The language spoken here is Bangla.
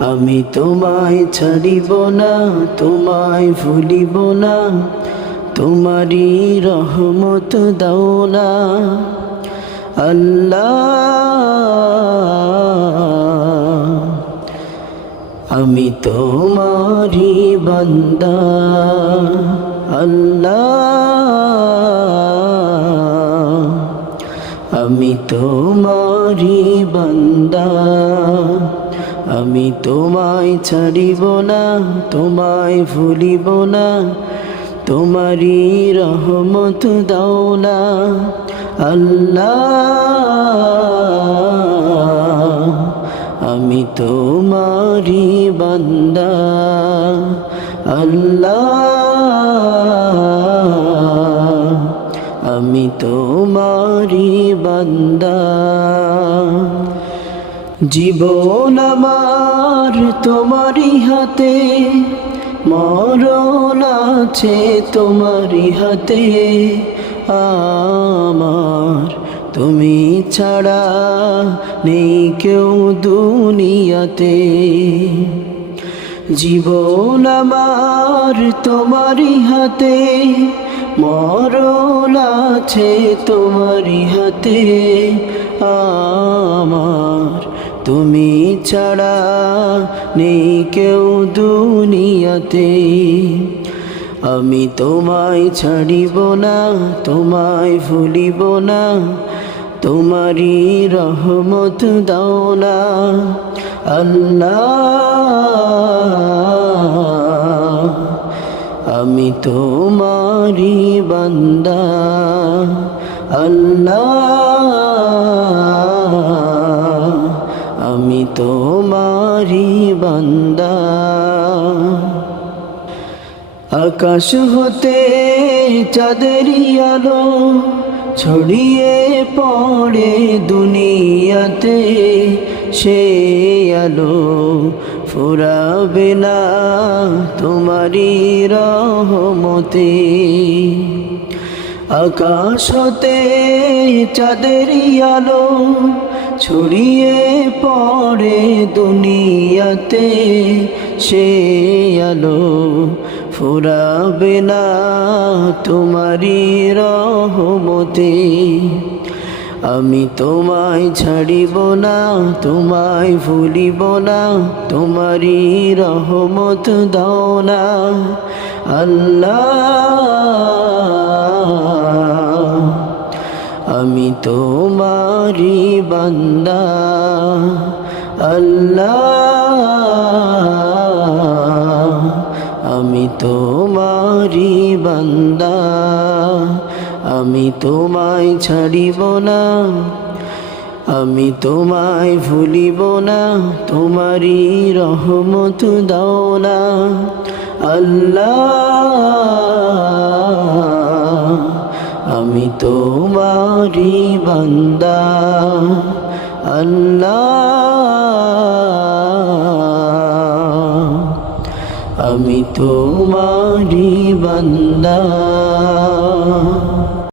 আমি তোমায় ছাড়িব না, তোমায় ভুলিব না, তোমারই রহমত দাও না আল্লাহ। আমি তোমারই বান্দা আল্লাহ, আমি তোমারই বান্দা। আমি তোমায় ছাড়িব না, তোমায় ভুলিব না, তোমারই রহমত দাও না আল্লাহ। আমি তোমারই বান্দা আল্লাহ, আমি তোমারই বান্দা। জীবন আমার তোমারই হাতে, মরণ আছে তোমারই হাতে। আমার তুমি ছাড়া নেই কেউ দুনিয়াতে। জীবন আমার তোমারই হাতে, মরণ আছে তোমারই হাতে। আমার তুমি ছাড়া নেই কেউ দুনিয়াতে। আমি তোমায় ছাড়িব না, তোমায় ভুলিব না, তোমারই রহমত দাও না আল্লাহ। আমি তোমারই বান্দা আল্লাহ, আমি তোমারই বান্দা। আকাশ হতে চাঁদেরই আলো ছড়িয়ে পড়ে দুনিয়াতে। সে আলো ফুরাবে না তোমারই রহমতে। আকাশ হতে চাঁদেরই আলো ছড়িয়ে পড়ে দুনিয়াতে। সে আলো ফুরাবে না তোমারই রহমতে। আমি তোমায় ছাড়িব না, তোমায় ভুলিব না, তোমারই রহমত দাও না আল্লাহ। আমি তোমারই বান্দা আল্লাহ, আমি তোমারই বান্দা। আমি তোমায় ছাড়িব না, আমি তোমায় ভুলিব না, তোমারই রহমত দাও না আল্লাহ। আমি তোমারই বান্দা আল্লাহ, আমি তোমারই বান্দা।